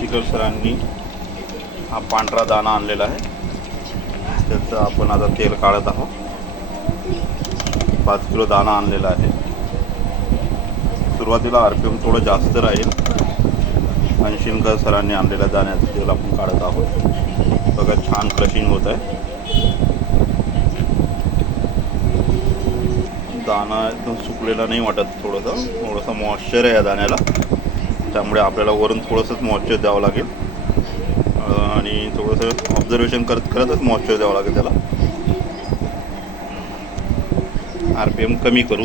शिखर सरांनी हा पांढरा दाणा आणलेला आहे, त्याचं आपण आता तेल काढत आहोत. 5 किलो दाणा आणलेला आहे. सुरुवातीला RPM थोडं जास्त राहील. शिखर सरांनी आणलेल्या दाण्याचं तेल आपण काढत आहोत. बघा छान क्रशिंग होत आहे. दाणा एकदम सुकलेला नाही वाटत, थोडंसं मॉइश्चर आहे या दाण्याला, त्यामुळे आपल्याला वरून थोडंसंच मॉइश्चर द्यावं लागेल आणि थोडंसं ऑब्झर्वेशन करतच मॉइश्चर द्यावं लागेल त्याला. RPM कमी करू.